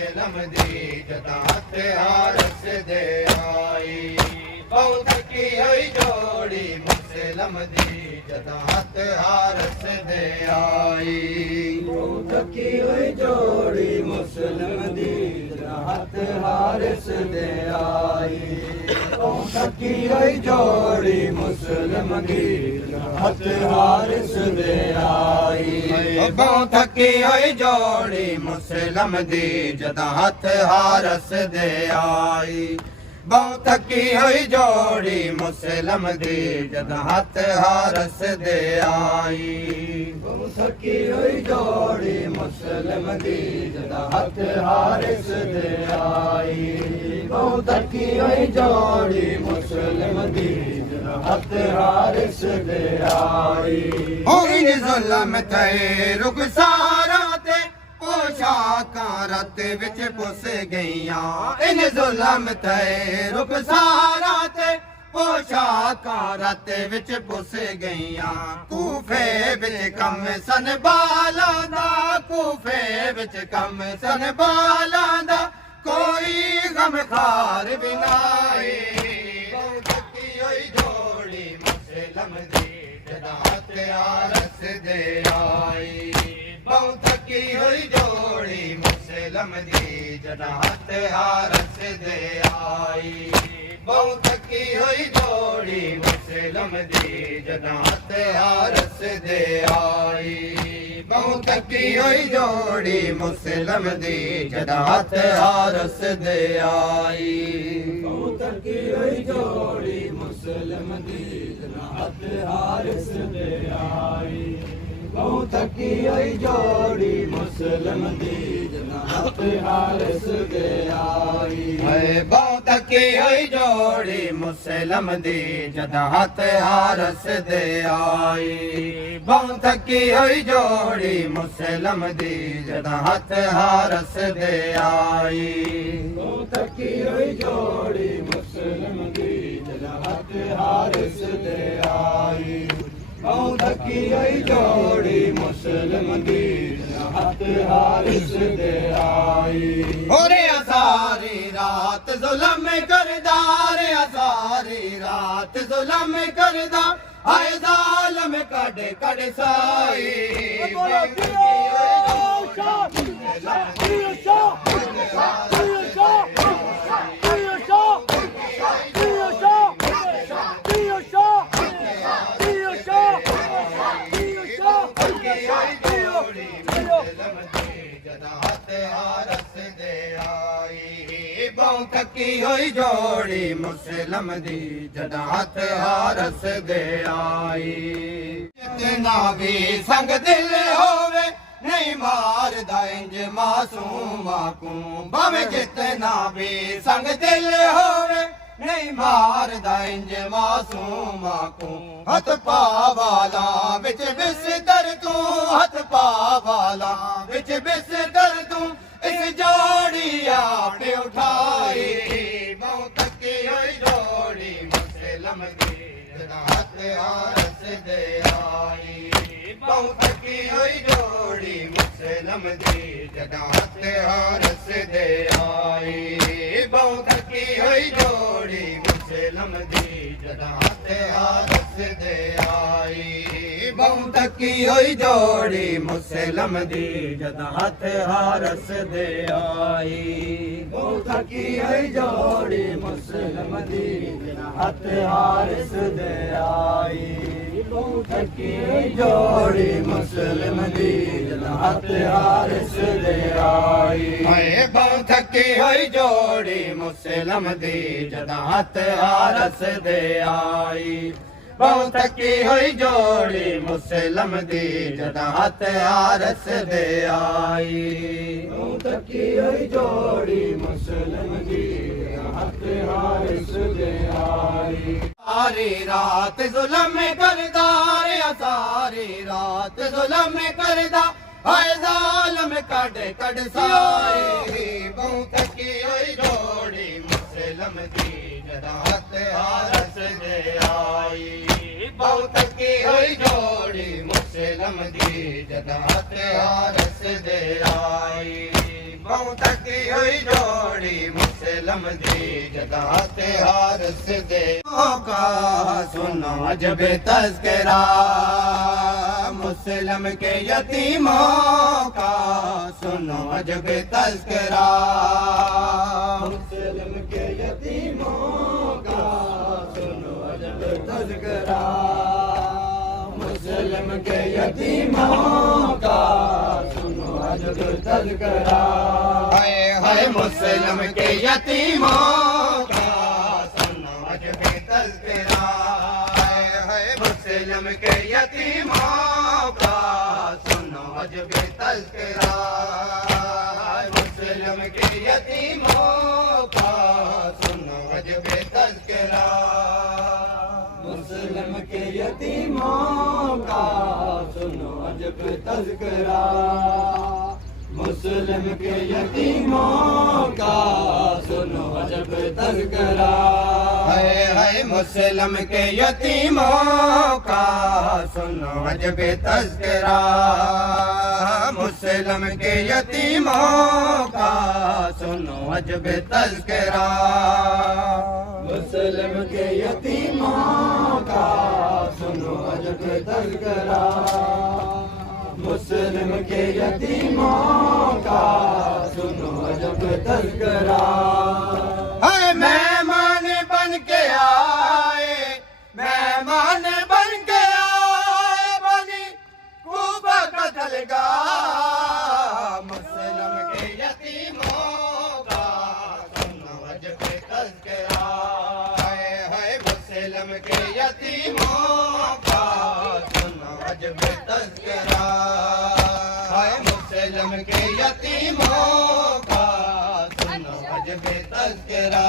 मुस्लिम दी जदा हथ हारस दे आई बहुत थकी हुई जोड़ी मुस्लिम दी जदा हथ हारस दे आई बहुत थकी हुई जोड़ी मुस्लिम दी जदा हथ हारस दे आई बहुत थकी हुई जोड़ी मुस्लिम दी जदा हथ हारस दे आई बहुत थकी हुई जोड़ी मुस्लिम दी जदा हथ हारस दे आई बहुत थकी हुई जोड़ी मुस्लिम दी जदा हथ हारस दे आई बहुत थकी हुई जोड़ी मुस्लिम दी जदा हथ हारस दे आई बहुत थकी हुई जोड़ी मुस्लिम दी जदा हथ हारस दे आई इन ज़ुल्म ते रुखसारा ते पोशाकां रत विच पुस गईयां इन ज़ुल्म ते रुखसारा ते पोशाकां रत विच पुस गईयां कूफे विच कम सन बालां दा कूफे विच कम सन बालां दा कोई गम खार भी नाई बहुत थकी होई जोड़ी मुस्लिम दी जदा हथ हारस दे आई बहुत थकी हुई जोड़ी मुस्लिम दी जदा हथ हारस दे आई बहुत थकी हुई जोड़ी मुस्लिम दी जदा हथ हारस दे आई बहुत थकी हुई जोड़ी मुस्लिम दी जदा हथ हारस दे आई बहुत थकी हुई जोड़ी मुस्लिम दी जदा हथ हारस दे आई बहुत थकी हुई जोड़ी मुस्लिम दी जदा हथ हारस दे आई बहुत थकी हुई जोड़ी मुस्लिम दी जदा हथ हारस दे आई बहुत थकी हुई जोड़ी मुस्लिम दी जदा हथ हारस दे आई बहुत थकी हुई जोड़ी मुस्लिम दी जदा हथ हारस दे आई बहुत थकी हुई जोड़ी मुस्लिम दी जदा हथ हारस दे आई ओरे सारी रात जुल्म करदा रे सारी रात जुल्म करदा आए जालिम कड कड साई बहुत थकी हुई जोड़ी मुस्लिम दी जदा हथ हारस दे आई जितना भी संग दिल होवे नहीं मारदा इंज मासूमा को भावे जितना भी संग दिल होवे नहीं मारदा इंज मासूमा को हथ पावाला विच बिस्तर तू हथ पावाला विच बिस्तर तू इस जोड़ी आप उठाई बहुत थकी हुई जोड़ी मुस्लिम दी जदा हथ हारस दे आई बहुत थकी हुई जोड़ी मुस्लिम दी जदा हथ हारस दे आई बहुत थकी हुई जोड़ी मुस्लिम दी जदा हथ हारस दे आई बहुत थकी हुई जोड़ी मुस्लिम दी जदा हथ हारस दे आई बहुत थकी हुई जोड़ी मुस्लिम दी जदा हथ हारस दे आई बहुत थकी हुई जोड़ी मुस्लिम दी जदा हथ हारस दे आई बहुत थकी हुई जोड़ी मुस्लिम दी जदा हथ हारस दे आई बहुत थकी हुई जोड़ी मुस्लिम दी जदा हथ हारस दे आई बहुत थकी हुई जोड़ी मुस्लिम दी जदा हथ हारस दे आई सारी रात जुल्म करदा रे सारी रात जुल्म करदा हाय जालिम कड कड साई बहुत थकी हुई जोड़ी मुस्लिम दी जदा हथ हारस दे आई बहुत थकी हुई जोड़ी मुस्लिम दी जदा हथ हारस दे आई बहुत थकी मुस्लिम दी जदात हारस दे का सुनो अजबे तज़किरा मुस्लिम के यतीमों का सुनो अजबे तज़किरा मुस्लिम के यतीमों का सुनो अजबे तज़किरा मुस्लिम के यतीमों का सुनो अजबे तज़किरा हाय हाय मुस्लिम के यतीमों का सुनो अजबे तज़किरा हाय हाय मुस्लिम के यतीमों का सुनो अजबे तज़किरा मुस्लिम के यतीमों का सुनो अजबे तज़किरा मुस्लिम के यतीमों का सुनो अजबे तज़किरा मुस्लिम के यतीमों का सुनो अजबे तज़किरा हाय हाय मुस्लिम के यतीमों का सुनो अजबे तज़किरा मुस्लिम के यतीमों का सुनो अजबे तज़किरा मुस्लिम के यतीमों का सुनो अजबे तज़किरा मुस्लिम के यतीमों का सुनो अजबे तज़किरा हाय मेहमान बन के आए मेहमान बन के आए बनी खूबा कतलगा मुस्लिम के यतीमों का सुनो अजबे तज़किरा हाय हाय मुस्लिम के यतीमों का सुनो अजबे तज़किरा हाय मुस्लिम के यतीमों का सुनो अजबे तज़किरा।